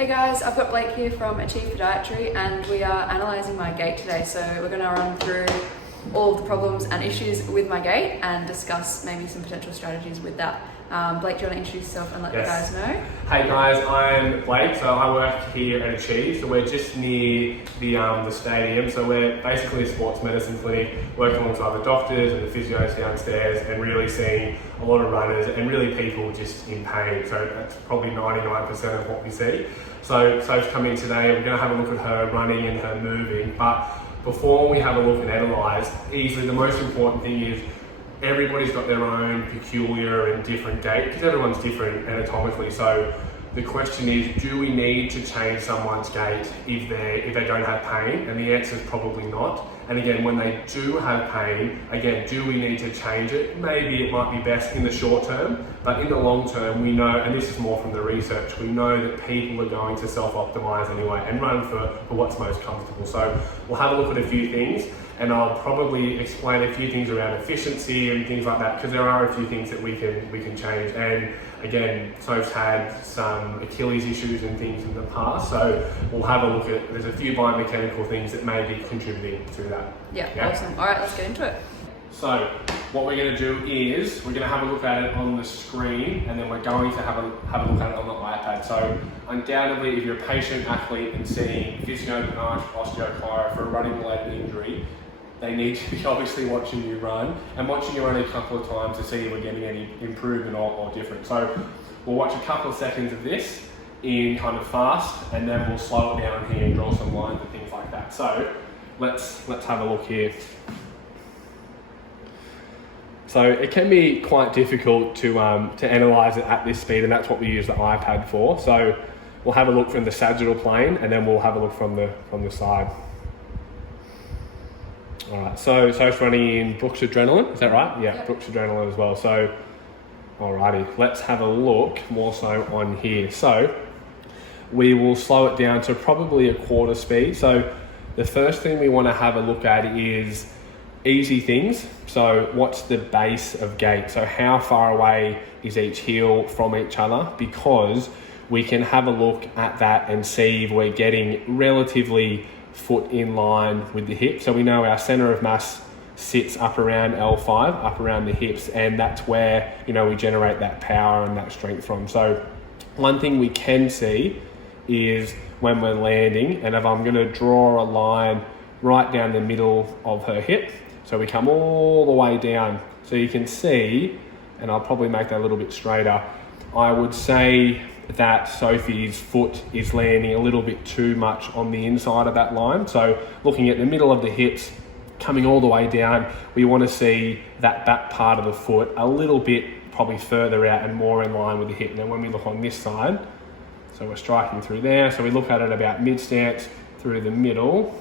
Hey guys, I've got Blake here from Achieve Podiatry and we are analysing my gait today. So we're going to run through all of the problems and issues with my gait and discuss maybe some potential strategies with that. Blake, do you want to introduce yourself and let the guys know? Hey guys, I'm Blake, so I work here at Achieve, so we're just near the stadium, so we're basically a sports medicine clinic, working alongside the doctors and the physios downstairs and really seeing a lot of runners and really people just in pain, so that's probably 99% of what we see. So Sophie's come in today, we're going to have a look at her running and her moving, but before we have a look and analyse, easily the most important thing is everybody's got their own peculiar and different gait because everyone's different anatomically. So the question is, do we need to change someone's gait if they don't have pain? And the answer is probably not. And again, when they do have pain, again, do we need to change it? Maybe it might be best in the short term, but in the long term, we know, and this is more from the research, we know that people are going to self-optimize anyway and run for what's most comfortable. So we'll have a look at a few things, and I'll probably explain a few things around efficiency and things like that, because there are a few things that we can change. And again, Soph's had some Achilles issues and things in the past, so we'll have a look at, there's a few biomechanical things that may be contributing to that. Yeah, awesome. All right, let's get into it. So what we're going to do is we're going to have a look at it on the screen, and then we're going to have a look at it on the iPad. So undoubtedly, if you're a patient athlete and seeing physio, osteochiro for a running related injury, they need to be obviously watching you run and watching you run a couple of times to see if we're getting any improvement or different. So we'll watch a couple of seconds of this in kind of fast, and then we'll slow it down here and draw some lines and things like that. So let's have a look here. So it can be quite difficult to analyse it at this speed, and that's what we use the iPad for. So we'll have a look from the sagittal plane, and then we'll have a look from the side. All right, so it's running in Brooks Adrenaline, is that right? Yeah, Brooks Adrenaline as well. So, alrighty, let's have a look more so on here. So we will slow it down to probably a quarter speed. So the first thing we want to have a look at is easy things. So what's the base of gait? So how far away is each heel from each other? Because we can have a look at that and see if we're getting relatively foot in line with the hip. So we know our center of mass sits up around L5, up around the hips, and that's where, you know, we generate that power and that strength from. So one thing we can see is when we're landing, and if I'm going to draw a line right down the middle of her hip, so we come all the way down, so you can see, and I'll probably make that a little bit straighter, I would say that Sophie's foot is landing a little bit too much on the inside of that line. So looking at the middle of the hips, coming all the way down, we want to see that back part of the foot a little bit probably further out and more in line with the hip. Now when we look on this side, so we're striking through there, so we look at it about mid-stance through the middle,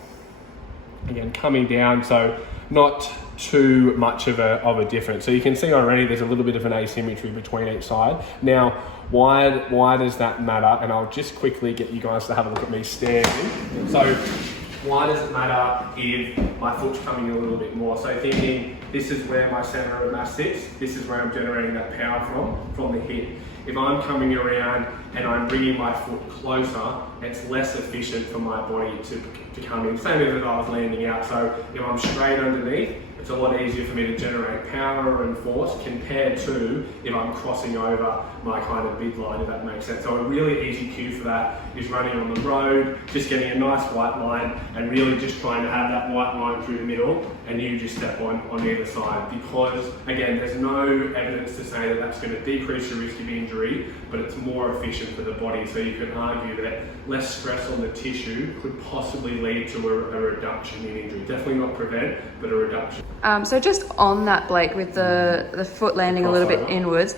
again coming down, so not too much of a difference. So you can see already there's a little bit of an asymmetry between each side. Now, why does that matter? And I'll just quickly get you guys to have a look at me standing. So why does it matter if my foot's coming a little bit more? So thinking this is where my center of mass sits, this is where I'm generating that power from the hip. If I'm coming around and I'm bringing my foot closer, it's less efficient for my body to come in. Same as if I was landing out. So if I'm straight underneath, it's a lot easier for me to generate power and force compared to if I'm crossing over my kind of midline, if that makes sense. So a really easy cue for that is running on the road, just getting a nice white line and really just trying to have that white line through the middle, and you just step on either side, because again, there's no evidence to say that that's going to decrease your risk of injury, but it's more efficient for the body. So you can argue that less stress on the tissue could possibly lead to a reduction in injury. Definitely not prevent, but a reduction. So just on that, Blake, with the foot landing a little bit inwards,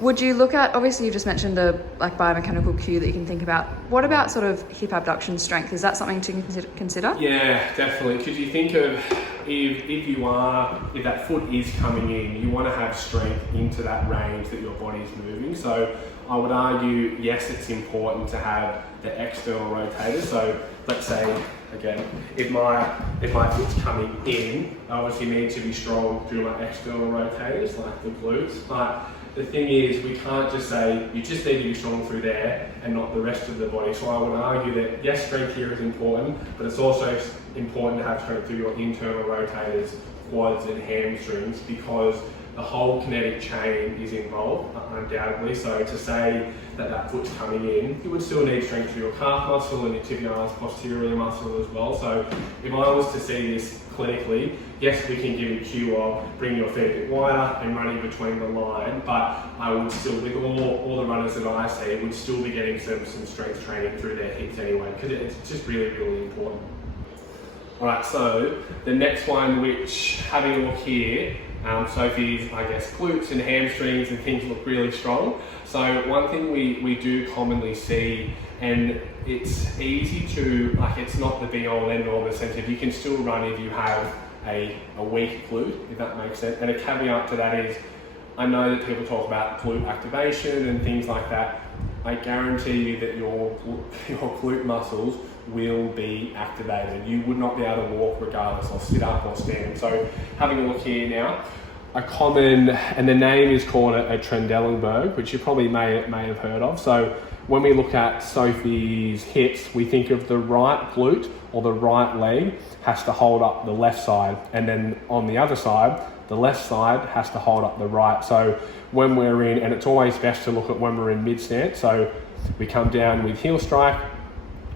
would you look at, obviously you just mentioned the biomechanical cue that you can think about. What about sort of hip abduction strength? Is that something to consider? Yeah, definitely. Because you think of if that foot is coming in, you want to have strength into that range that your body's moving. So I would argue, yes, it's important to have the external rotators. So let's say, again, if my foot's coming in, I obviously need to be strong through my external rotators, like the glutes. But the thing is, we can't just say you just need to be strong through there and not the rest of the body. So I would argue that yes, strength here is important, but it's also important to have strength through your internal rotators, quads and hamstrings, because the whole kinetic chain is involved, undoubtedly. So to say that that foot's coming in, you would still need strength through your calf muscle and your tibialis posterior muscle as well. So if I was to see this clinically, yes, we can give a cue of bring your feet a bit wider and running between the line, but I would still, with all the runners that I see, would still be getting some strength training through their hips anyway, because it's just really, really important. All right, so the next one, which having a look here, Sophie's, I guess, glutes and hamstrings and things look really strong. So one thing we do commonly see, and it's easy to, like, it's not the be all and end all in the sense that you can still run if you have a weak glute, if that makes sense. And a caveat to that is, I know that people talk about glute activation and things like that. I guarantee you that your glute muscles will be activated. You would not be able to walk regardless, or sit up or stand. So having a look here now, a common, and the name is called a Trendelenburg, which you probably may have heard of. So when we look at Sophie's hips, we think of the right glute or the right leg has to hold up the left side, and then on the other side, the left side has to hold up the right. So when we're in, and it's always best to look at when we're in mid stance, so we come down with heel strike,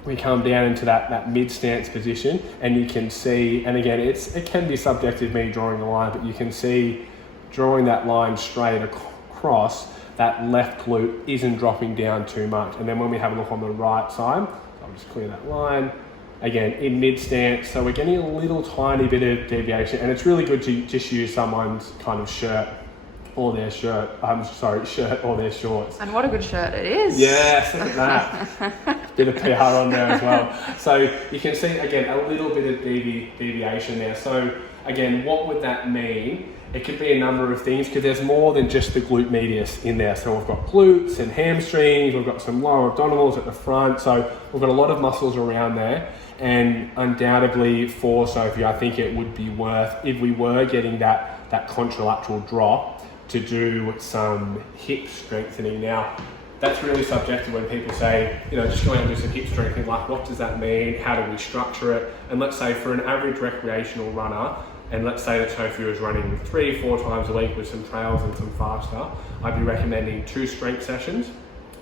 we come down into that mid stance position, and you can see, and again, it can be subjective, me drawing the line, but you can see drawing that line straight across, that left glute isn't dropping down too much. And then when we have a look on the right side, I'll just clear that line, again, in mid stance, so we're getting a little tiny bit of deviation, and it's really good to just use someone's kind of shirt or their shirt or their shorts. And what a good shirt it is. Yes, look at that. Bit of PR on there as well. So you can see, again, a little bit of deviation there. So again, what would that mean? It could be a number of things, because there's more than just the glute medius in there. So we've got glutes and hamstrings, we've got some lower abdominals at the front. So we've got a lot of muscles around there. And undoubtedly for Sophie, I think it would be worth, if we were getting that contralateral drop, to do some hip strengthening. Now, that's really subjective when people say, just go out and do some hip strengthening, like what does that mean? How do we structure it? And let's say for an average recreational runner, and let's say that Sophie was running 3-4 times a week with some trails and some faster, I'd be recommending 2 strength sessions,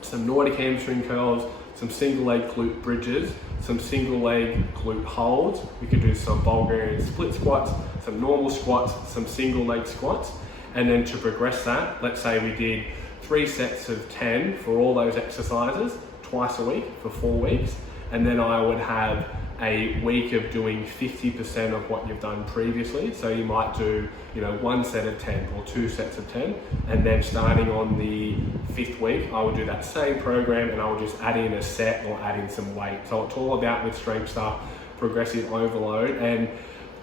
some Nordic hamstring curls, some single leg glute bridges, some single leg glute holds. We could do some Bulgarian split squats, some normal squats, some single leg squats. And then to progress that, let's say we did 3 sets of 10 for all those exercises twice a week for 4 weeks. And then I would have a week of doing 50% of what you've done previously. So you might do, 1 set of 10 or 2 sets of 10. And then starting on the 5th week, I would do that same program, and I would just add in a set or add in some weight. So it's all about, with strength stuff, progressive overload. And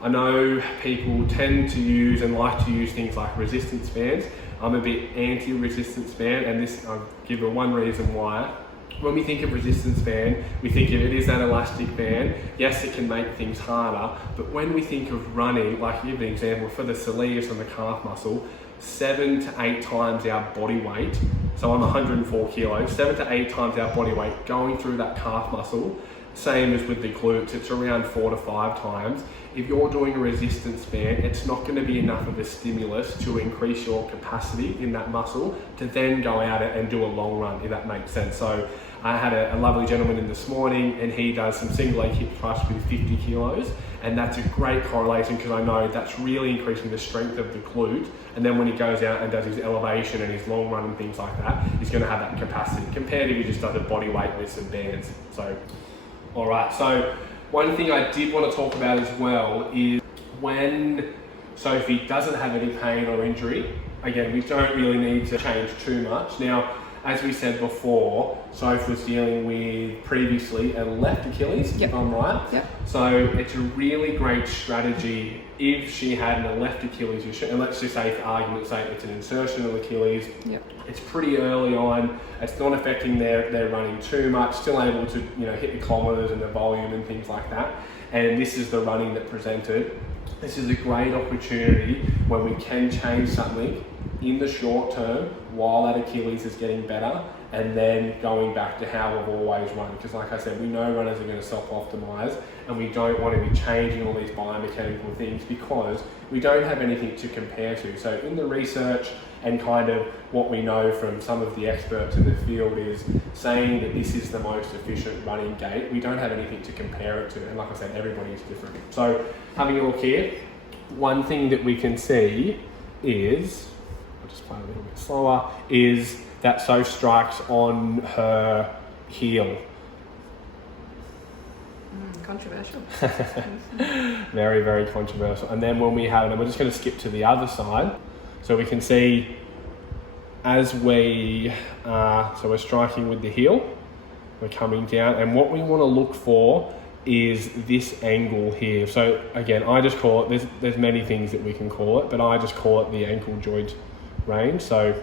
I know people tend to use and like to use things like resistance bands. I'm a bit anti-resistance band, and this, I'll give you one reason why. When we think of resistance band, we think of it as that elastic band. Yes, it can make things harder, but when we think of running, like give an example, for the soleus and the calf muscle, 7 to 8 times our body weight, so I'm 104 kilos, 7 to 8 times our body weight going through that calf muscle. Same as with the glutes, it's around 4 to 5 times. If you're doing a resistance band, it's not going to be enough of a stimulus to increase your capacity in that muscle to then go out and do a long run, if that makes sense. So I had a lovely gentleman in this morning, and he does some single leg hip thrusts with 50 kilos, and that's a great correlation, because I know that's really increasing the strength of the glute. And then when he goes out and does his elevation and his long run and things like that, he's going to have that capacity, compared if he just does a body weight with some bands. So all right, so one thing I did want to talk about as well is when Sophie doesn't have any pain or injury, again, we don't really need to change too much. Now, as we said before, Sophie was dealing with previously a left Achilles, if I'm right. Yep. So it's a really great strategy if she had a left Achilles issue, and let's just say for argument's sake it's an insertional Achilles. Yep. It's pretty early on, it's not affecting their running too much, still able to hit the kilometres and the volume and things like that. And this is the running that presented. This is a great opportunity when we can change something in the short term while that Achilles is getting better, and then going back to how we've always run. Because like I said, we know runners are going to self-optimize, and we don't want to be changing all these biomechanical things because we don't have anything to compare to. So in the research and kind of what we know from some of the experts in the field is saying that this is the most efficient running gait. We don't have anything to compare it to, and like I said, everybody is different. So having a look here, one thing that we can see is, I'll just play a little bit slower, is that Soph strikes on her heel. Controversial. Very, very controversial. And then when we have, and we're just going to skip to the other side, so we can see as we, so we're striking with the heel, we're coming down, and what we want to look for is this angle here. So again, I just call it, there's many things that we can call it, but I just call it the ankle joint range. So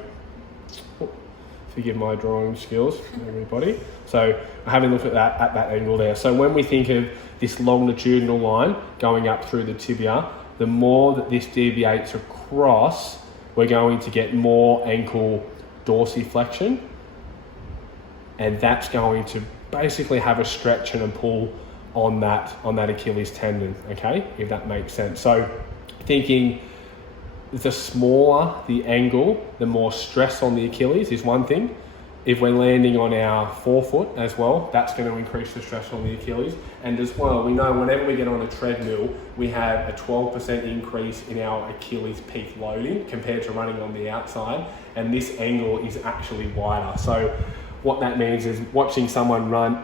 forgive my drawing skills, everybody. So having a look at that angle there. So when we think of this longitudinal line going up through the tibia, the more that this deviates across, we're going to get more ankle dorsiflexion, and that's going to basically have a stretch and a pull on that Achilles tendon, okay, if that makes sense. So thinking the smaller the angle, the more stress on the Achilles is one thing. If we're landing on our forefoot as well, that's going to increase the stress on the Achilles. And as well, we know whenever we get on a treadmill, we have a 12% increase in our Achilles peak loading compared to running on the outside. And this angle is actually wider. So what that means is watching someone run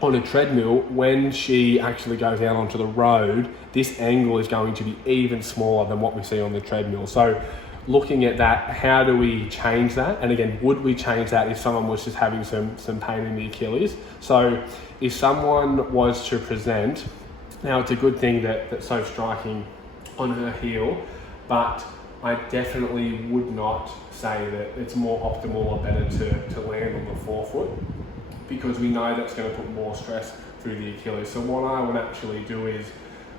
on a treadmill, when she actually goes out onto the road, this angle is going to be even smaller than what we see on the treadmill. So looking at that, how do we change that? And again, would we change that if someone was just having some pain in the Achilles? So if someone was to present, now it's a good thing that Soph's striking on her heel, but I definitely would not say that it's more optimal or better to land on the forefoot, because we know that's going to put more stress through the Achilles. So what I would actually do is,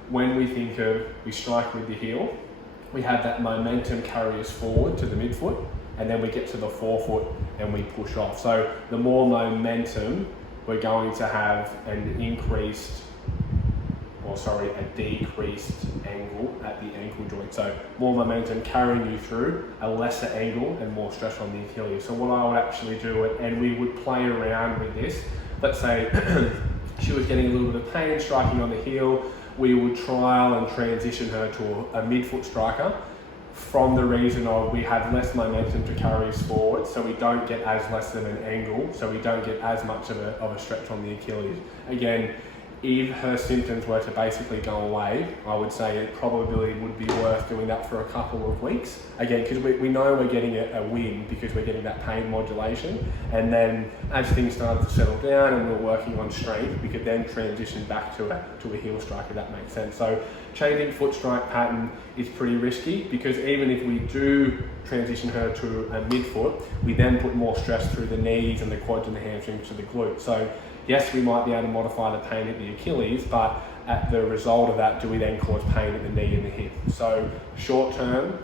when we think of, we strike with the heel, we have that momentum carry us forward to the midfoot, and then we get to the forefoot and we push off. So the more momentum, we're going to have a decreased angle at the ankle joint. So more momentum carrying you through, a lesser angle and more stress on the Achilles. So what I would actually do, and we would play around with this, let's say she was getting a little bit of pain striking on the heel, we would trial and transition her to a midfoot striker, from the reason of we have less momentum to carry us forward, so we don't get as less of an angle, so we don't get as much of a stretch on the Achilles. Again, if her symptoms were to basically go away, I would say it probably would be worth doing that for a couple of weeks. Again, because we know we're getting a win because we're getting that pain modulation. And then as things started to settle down and we're working on strength, we could then transition back to a heel strike, if that makes sense. So changing foot strike pattern is pretty risky, because even if we do transition her to a midfoot, we then put more stress through the knees and the quads and the hamstrings to the glute. So yes, we might be able to modify the pain at the Achilles, but at the result of that, do we then cause pain at the knee and the hip? So short-term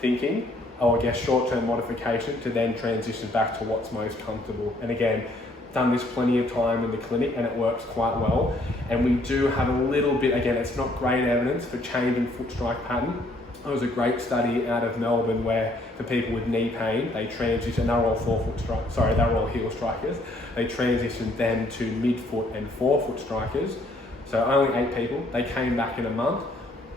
thinking, or I guess short-term modification to then transition back to what's most comfortable. And again, done this plenty of time in the clinic and it works quite well. And we do have a little bit, again, it's not great evidence for changing foot strike pattern. There was a great study out of Melbourne where for people with knee pain, they transitioned, they were all heel strikers. They transitioned them to midfoot and forefoot strikers. So only 8 people, they came back in a month.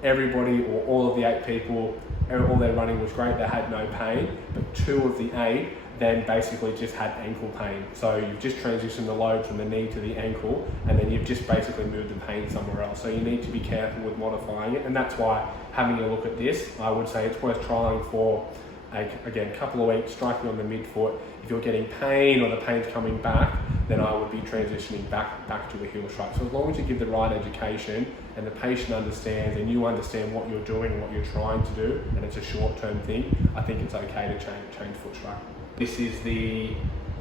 Everybody, or all of the 8 people, all their running was great, they had no pain, but 2 of the 8 then basically just had ankle pain. So you've just transitioned the load from the knee to the ankle, and then you've just basically moved the pain somewhere else. So you need to be careful with modifying it, and that's why having a look at this, I would say it's worth trialing for, again, a couple of weeks, striking on the midfoot. If you're getting pain or the pain's coming back, then I would be transitioning back to a heel strike. So as long as you give the right education and the patient understands and you understand what you're doing and what you're trying to do, and it's a short-term thing, I think it's okay to change foot strike. This is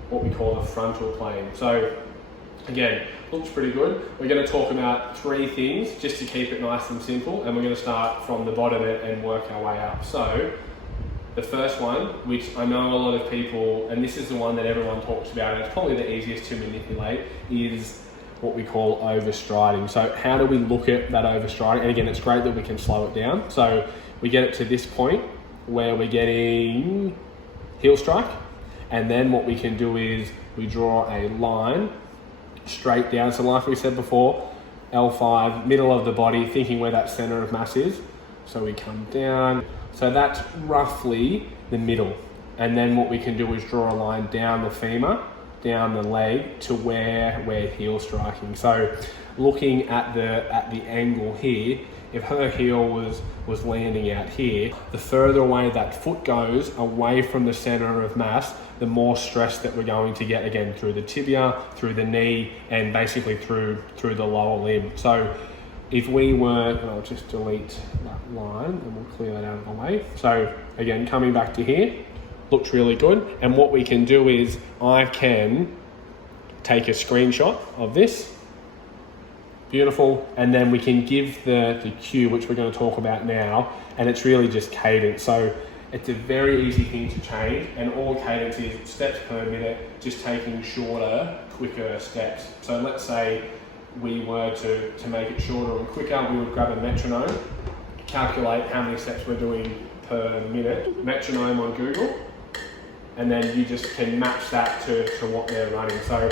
what we call the frontal plane. So again, looks pretty good. We're going to talk about 3 things just to keep it nice and simple, and we're going to start from the bottom and work our way up. So the first one, which I know a lot of people, and this is the one that everyone talks about, and it's probably the easiest to manipulate, is what we call overstriding. So how do we look at that overstriding? And again, it's great that we can slow it down. So we get it to this point where we're getting heel strike, and then what we can do is we draw a line straight down. So like we said before, L5, middle of the body, thinking where that center of mass is. So we come down. So that's roughly the middle. And then what we can do is draw a line down the femur, down the leg to where we're heel striking. So looking at the angle here, if her heel was landing out here, the further away that foot goes away from the center of mass, the more stress that we're going to get, again, through the tibia, through the knee, and basically through the lower limb. So if we were, I'll just delete that line and we'll clear that out of the way. So again, coming back to here, looks really good. And what we can do is I can take a screenshot of this. Beautiful. And then we can give the cue, which we're going to talk about now, and it's really just cadence. So it's a very easy thing to change, and all cadence is steps per minute, just taking shorter, quicker steps. So let's say we were to make it shorter and quicker, we would grab a metronome, calculate how many steps we're doing per minute, metronome on Google, and then you just can match that to what they're running. So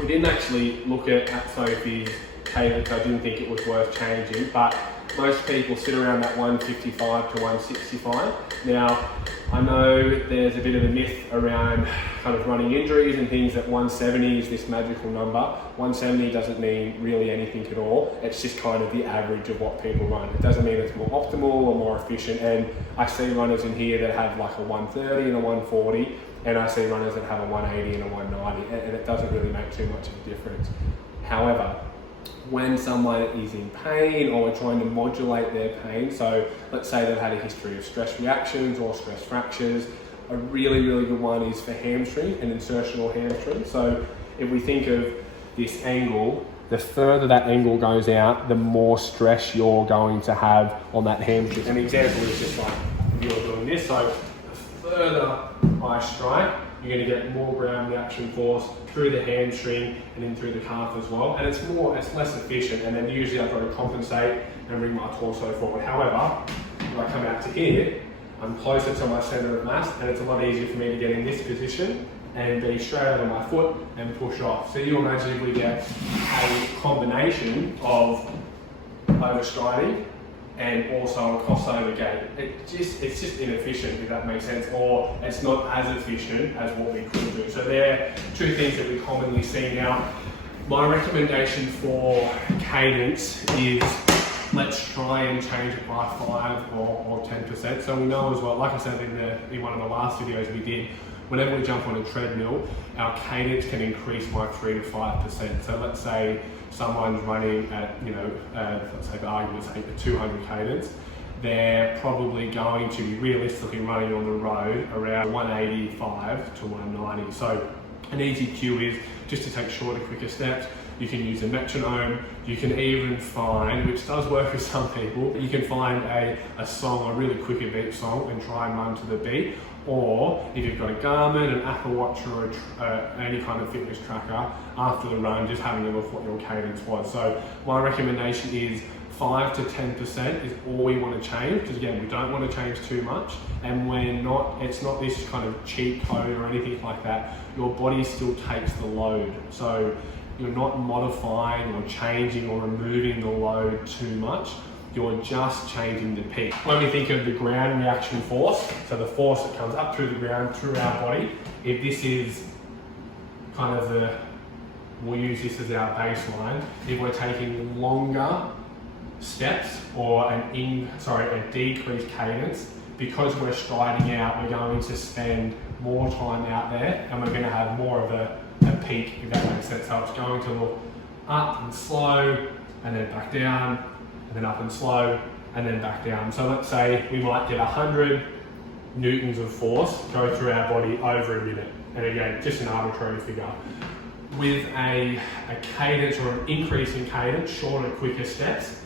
we didn't actually look at Sophie's cadence. I didn't think it was worth changing, but most people sit around that 155 to 165. Now, I know there's a bit of a myth around kind of running injuries and things that 170 is this magical number. 170 doesn't mean really anything at all. It's just kind of the average of what people run. It doesn't mean it's more optimal or more efficient. And I see runners in here that have like a 130 and a 140, and I see runners that have a 180 and a 190, and it doesn't really make too much of a difference. However, when someone is in pain or we're trying to modulate their pain, so let's say they've had a history of stress reactions or stress fractures, a really, really good one is for hamstring and insertional hamstring. So if we think of this angle, the further that angle goes out, the more stress you're going to have on that hamstring. An example is just like you're doing this, so the further I strike, you're going to get more ground reaction force through the hamstring and in through the calf as well. And it's less efficient, and then usually I've got to compensate and bring my torso forward. However, if I come out to here, I'm closer to my center of mass, and it's a lot easier for me to get in this position and be straight over my foot and push off. So you imagine if we get a combination of overstriding and also a crossover gait. It's just inefficient, if that makes sense, or it's not as efficient as what we could do. So they're two things that we commonly see now. My recommendation for cadence is let's try and change it by 5 or 10%. So we know as well, like I said in one of the last videos we did, whenever we jump on a treadmill, our cadence can increase by 3 to 5%. So let's say someone's running at, let's say for argument's sake, a 200 cadence, they're probably going to be realistically running on the road around 185 to 190. So an easy cue is just to take shorter, quicker steps. You can use a metronome. You can even find, which does work with some people, you can find a song, a really quicker beat song, and try and run to the beat. Or if you've got a Garmin, an Apple Watch, or any kind of fitness tracker, after the run, just having a look what your cadence was. So my recommendation is 5 to 10% is all we want to change, because again, we don't want to change too much, and it's not this kind of cheat code or anything like that. Your body still takes the load. So you're not modifying or changing or removing the load too much. You're just changing the peak. When we think of the ground reaction force, so the force that comes up through the ground, through our body, if this is kind of we'll use this as our baseline, if we're taking longer steps or a decreased cadence, because we're striding out, we're going to spend more time out there, and we're going to have more of a peak, if that makes sense. So it's going to look up and slow, and then back down, and then up and slow, and then back down. So let's say we might get 100 newtons of force go through our body over a minute. And again, just an arbitrary figure. With a cadence or an increase in cadence, shorter, quicker steps,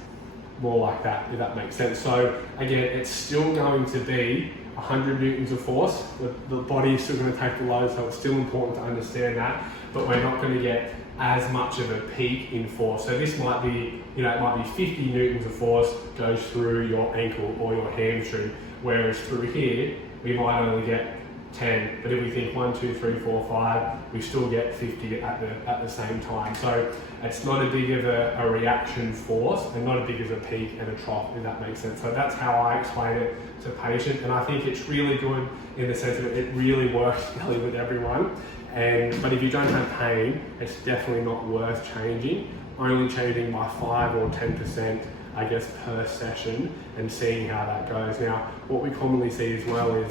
more like that, if that makes sense. So again, it's still going to be 100 newtons of force. The body is still going to take the load, so it's still important to understand that, but we're not going to get as much of a peak in force. So this might be, it might be 50 newtons of force goes through your ankle or your hamstring, whereas through here, we might only get 10, but if we think 1, 2, 3, 4, 5, we still get 50 at the same time. So it's not as big of a reaction force and not as big as a peak and a trough, if that makes sense. So that's how I explain it to patients, and I think it's really good in the sense that it really works really with everyone. But if you don't have pain, it's definitely not worth changing. Only changing by 5 or 10%, I guess, per session and seeing how that goes. Now, what we commonly see as well is,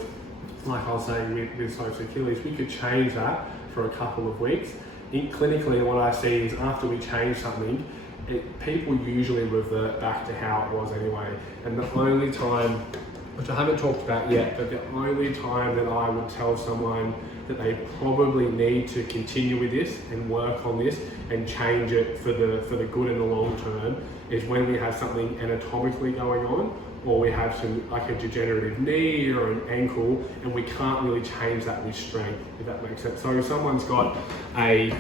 like I was saying with Sophie's Achilles, we could change that for a couple of weeks. Clinically, what I see is after we change something, people usually revert back to how it was anyway. And the only time, which I haven't talked about yet, but the only time that I would tell someone that they probably need to continue with this and work on this and change it for the good in the long term is when we have something anatomically going on, or we have some like a degenerative knee or an ankle, and we can't really change that with strength, if that makes sense. So if someone's got an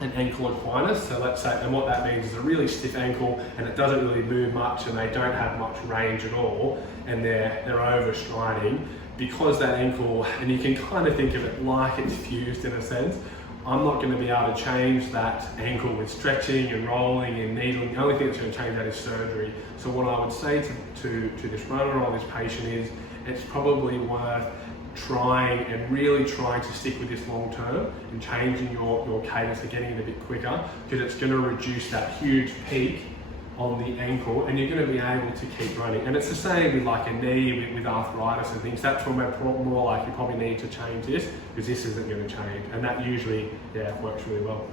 ankle equinus, so let's say, and what that means is a really stiff ankle and it doesn't really move much and they don't have much range at all, and they're overstriding, because that ankle, and you can kind of think of it like it's fused in a sense, I'm not going to be able to change that ankle with stretching and rolling and needling. The only thing that's going to change that is surgery. So what I would say to this runner or this patient is, it's probably worth trying and really trying to stick with this long term and changing your cadence and getting it a bit quicker, because it's going to reduce that huge peak on the ankle and you're going to be able to keep running. And it's the same with like a knee, with arthritis and things. That's when we're more like, you probably need to change this, because this isn't going to change. And that usually, works really well.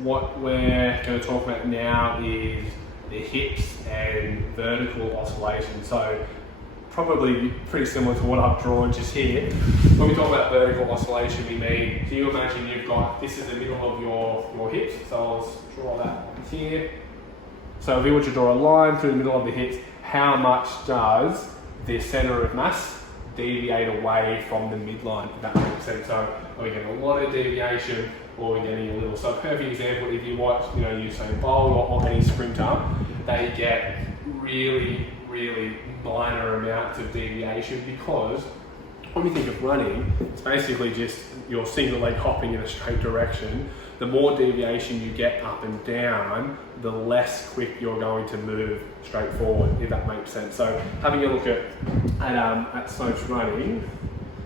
What we're going to talk about now is the hips and vertical oscillation. So probably pretty similar to what I've drawn just here. When we talk about vertical oscillation, we mean, can you imagine you've got, this is the middle of your hips. So I'll draw that here. So if we were to draw a line through the middle of the hips, how much does the centre of mass deviate away from the midline, if that makes sense? So are we getting a lot of deviation, or are we getting a little? So a perfect example, if you watch, Usain Bolt or any sprinter, they get really, really minor amounts of deviation, because when we think of running, it's basically just your single leg hopping in a straight direction. The more deviation you get up and down, the less quick you're going to move straight forward, if that makes sense. So having a look at Soph's running,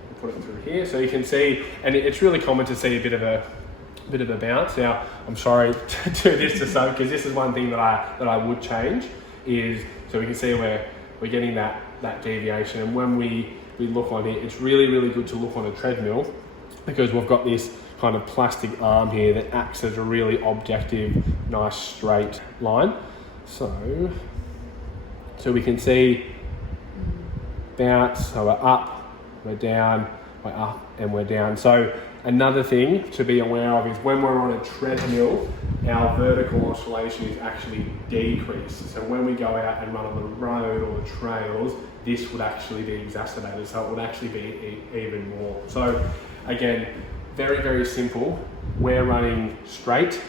I'll put it through here, so you can see, and it's really common to see a bit of a bounce. Now, I'm sorry to do this to some, because this is one thing that I would change, is so we can see where we're getting that deviation. And when we look on it, it's really, really good to look on a treadmill, because we've got this kind of plastic arm here that acts as a really objective, nice straight line. So we can see bounce, so we're up, we're down, we're up, and we're down. So another thing to be aware of is when we're on a treadmill, our vertical oscillation is actually decreased. So when we go out and run on the road or the trails, this would actually be exacerbated. So it would actually be even more. So again, very, very simple. We're running straight.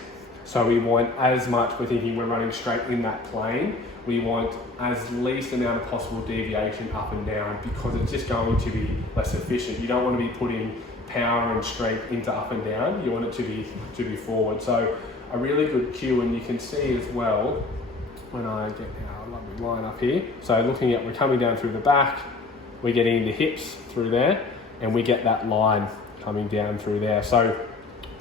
So we want as much, we're thinking we're running straight in that plane. We want as least amount of possible deviation up and down, because it's just going to be less efficient. You don't want to be putting power and strength into up and down. You want it to be forward. So a really good cue, and you can see as well when I get our lovely line up here. So looking at, we're coming down through the back, we're getting the hips through there, and we get that line coming down through there. So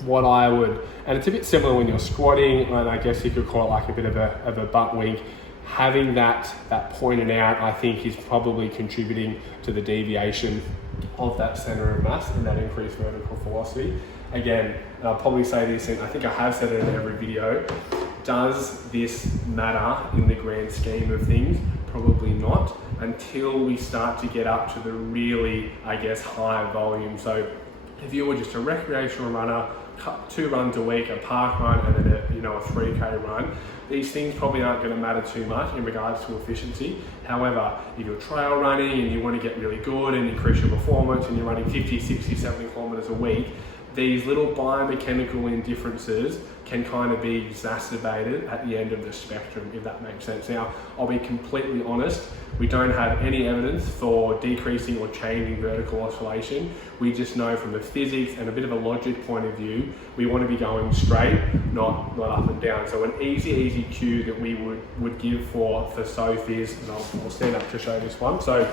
what I would, and it's a bit similar when you're squatting, and I guess you could call it like a bit of a butt wink. Having that pointed out, I think, is probably contributing to the deviation of that centre of mass and that increased vertical velocity. Again, and I'll probably say this, and I think I have said it in every video, does this matter in the grand scheme of things? Probably not, until we start to get up to the really, I guess, high volume. So if you were just a recreational runner, 2 runs a week, a park run, and then a 3K run, these things probably aren't going to matter too much in regards to efficiency. However, if you're trail running and you want to get really good and increase your performance and you're running 50, 60, 70 kilometers a week, these little biomechanical indifferences can kind of be exacerbated at the end of the spectrum, if that makes sense. Now, I'll be completely honest, we don't have any evidence for decreasing or changing vertical oscillation. We just know from the physics and a bit of a logic point of view, we want to be going straight, not up and down. So an easy cue that we would give for Sophie is, and I'll stand up to show this one. So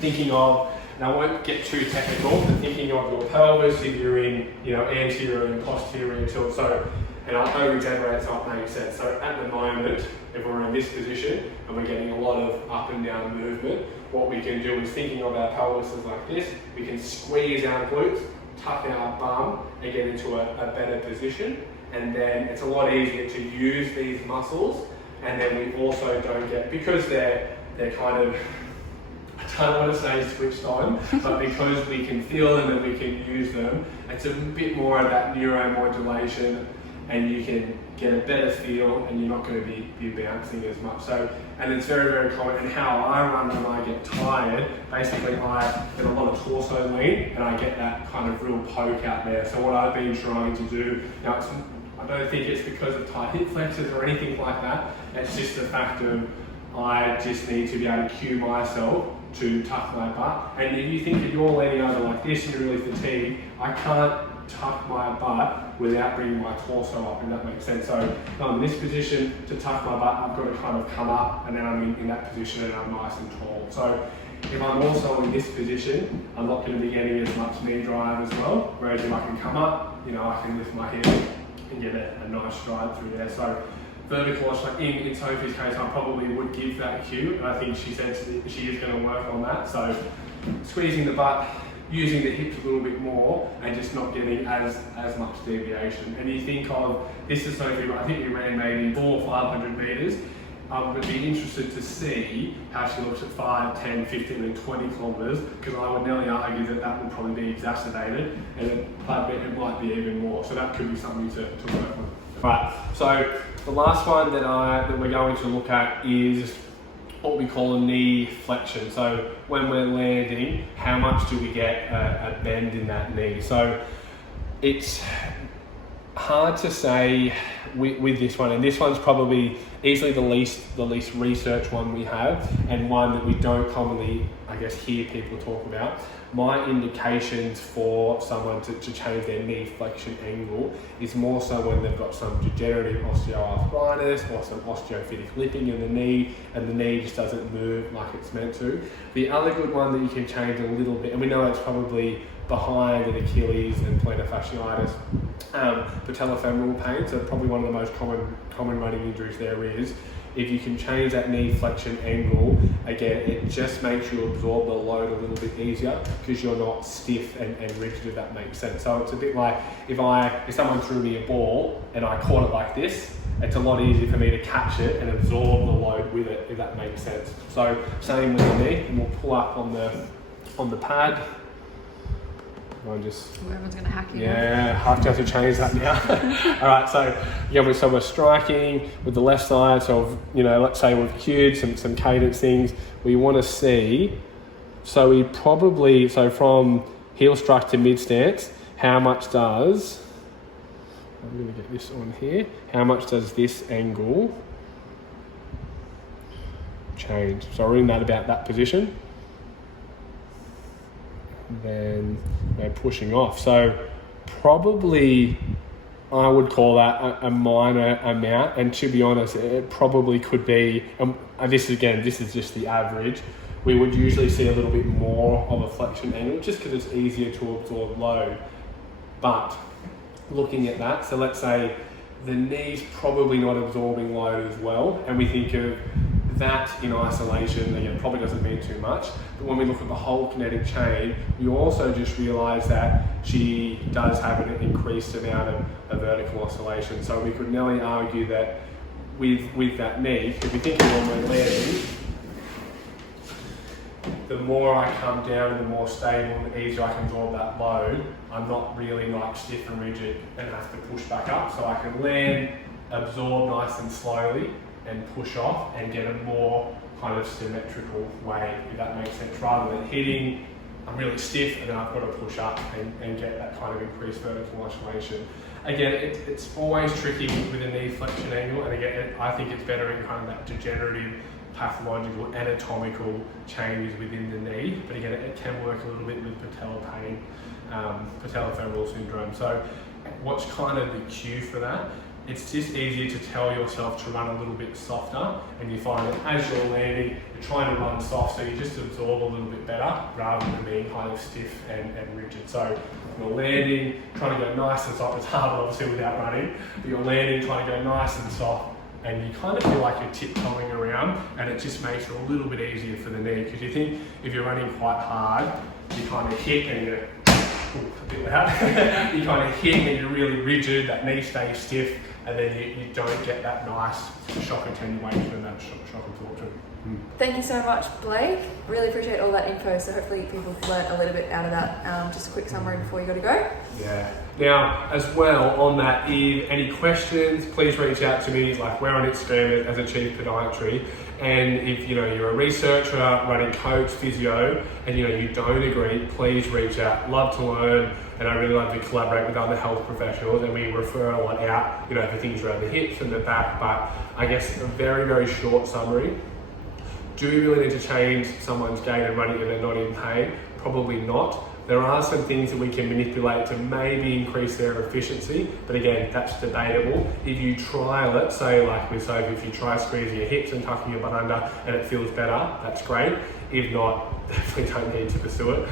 thinking of, and I won't get too technical, but thinking of your pelvis, if you're in, anterior and posterior tilt. So, and I'll over-exaggerate so it makes sense. So at the moment, if we're in this position and we're getting a lot of up and down movement, what we can do is thinking of our pelvises like this, we can squeeze our glutes, tuck our bum and get into a better position. And then it's a lot easier to use these muscles. And then we also don't get, because they're kind of, I don't want to say switched on, but because we can feel them and we can use them, it's a bit more of that neuromodulation and you can get a better feel and you're not going to be bouncing as much. So, and it's very common. And how I run when I get tired, basically I get a lot of torso lean and I get that kind of real poke out there. So what I've been trying to do, now I don't think it's because of tight hip flexors or anything like that. It's just the fact of I just need to be able to cue myself to tuck my butt. And if you think if you're leaning over like this and you're really fatigued, I can't tuck my butt without bringing my torso up, if that makes sense. So if I'm in this position to tuck my butt, I've got to kind of come up and then I'm in that position and I'm nice and tall. So if I'm also in this position, I'm not going to be getting as much knee drive as well. Whereas if I can come up, I can lift my hip and get a nice stride through there. So vertical oscillation, in Sophie's case, I probably would give that cue, and I think she said she is going to work on that. So squeezing the butt, using the hips a little bit more, and just not getting as much deviation. And you think of, this is Sophie, I think you ran maybe 400 or 500 meters. I'm going to be interested to see how she looks at 5, 10, 15 and 20 kilometers, because I would nearly argue that will probably be exacerbated, and it might be even more. So that could be something to work on. Right, so the last one that we're going to look at is what we call a knee flexion. So when we're landing, how much do we get a bend in that knee? So it's hard to say with this one, and this one's probably easily the least research one we have, and one that we don't commonly, I guess, hear people talk about. My indications for someone to change their knee flexion angle is more so when they've got some degenerative osteoarthritis or some osteophytic lipping in the knee, and the knee just doesn't move like it's meant to. The other good one that you can change a little bit, and we know it's probably behind an Achilles and plantar fasciitis, patellofemoral pain, so probably one of the most common running injuries there is. If you can change that knee flexion angle, again, it just makes you absorb the load a little bit easier because you're not stiff and rigid, if that makes sense. So it's a bit like if someone threw me a ball and I caught it like this, it's a lot easier for me to catch it and absorb the load with it, if that makes sense. So same with the knee, and we'll pull up on the pad. Everyone's going to hack you. Yeah, I have to change that now. All right, so we're striking with the left side. So let's say we've cued some cadence things. We want to see. So from heel struck to mid stance, how much does? I'm going to get this on here. How much does this angle change? So we're in about that position. Then pushing off. So probably I would call that a minor amount, and to be honest, it probably could be, and this is just the average. We would usually see a little bit more of a flexion angle just because it's easier to absorb load. But looking at that, so let's say the knee's probably not absorbing load as well, and we think of that in isolation, again, probably doesn't mean too much, but when we look at the whole kinetic chain, we also just realise that she does have an increased amount of vertical oscillation. So we could nearly argue that with that knee, if you think of when we're landing, the more I come down and the more stable and the easier I can absorb that load, I'm not really like stiff and rigid and have to push back up. So I can land absorb nice and slowly and push off and get a more kind of symmetrical way, if that makes sense, rather than hitting, I'm really stiff and then I've got to push up and get that kind of increased vertical oscillation. Again, it's always tricky with a knee flexion angle, and again, I think it's better in kind of that degenerative, pathological, anatomical changes within the knee, but again, it can work a little bit with patellar pain, patellofemoral syndrome. So what's kind of the cue for that? It's just easier to tell yourself to run a little bit softer, and you find that as you're landing, you're trying to run soft, so you just absorb a little bit better rather than being kind of stiff and rigid. So you're landing, trying to go nice and soft. It's hard obviously without running, but you're landing, trying to go nice and soft, and you kind of feel like you're tiptoeing around, and it just makes it a little bit easier for the knee, because you think if you're running quite hard, you kind of hit and you're a bit loud. You kind of hit and you're really rigid, that knee stays stiff, and then you don't get that nice shock attenuation and that shock absorption. Thank you so much, Blake. Really appreciate all that info. So hopefully people learnt a little bit out of that. Just a quick summary before you got to go. Yeah. Now, as well on that, if any questions, please reach out to me. Like, we're on Instagram as Achieve Podiatry. And if you're a researcher running coach, physio, and you don't agree, please reach out. Love to learn, and I really love to collaborate with other health professionals, and we refer a lot out, for things around the hips and the back. But I guess a very, very short summary. Do you really need to change someone's gait and running if they're not in pain? Probably not. There are some things that we can manipulate to maybe increase their efficiency, but again, that's debatable. If you trial it, say like with Sophie, if you try squeezing your hips and tucking your butt under and it feels better, that's great. If not, definitely don't need to pursue it.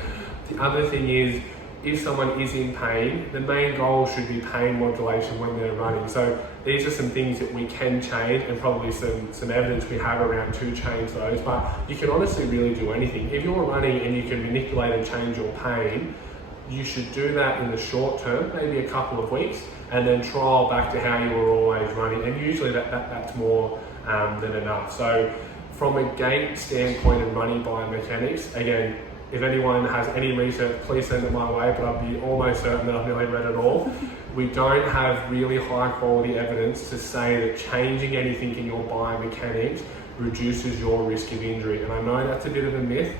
The other thing is, if someone is in pain, the main goal should be pain modulation when they're running. So these are some things that we can change, and probably some evidence we have around to change those, but you can honestly really do anything. If you're running and you can manipulate and change your pain, you should do that in the short term, maybe a couple of weeks, and then trial back to how you were always running, and usually that's more than enough. So from a gait standpoint and running biomechanics, again, if anyone has any research, please send it my way, but I'll be almost certain that I've nearly read it all. We don't have really high quality evidence to say that changing anything in your biomechanics reduces your risk of injury. And I know that's a bit of a myth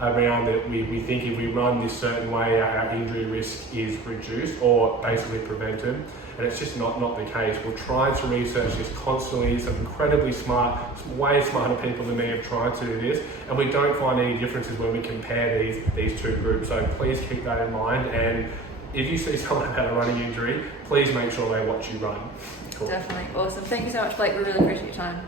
around that we think if we run this certain way, our injury risk is reduced or basically prevented. And it's just not the case. We're trying to research this constantly. Some incredibly smart, way smarter people than me have tried to do this, and we don't find any differences when we compare these two groups. So please keep that in mind. And if you see someone had a running injury, please make sure they watch you run. Cool. Definitely. Awesome. Thank you so much, Blake. We really appreciate your time.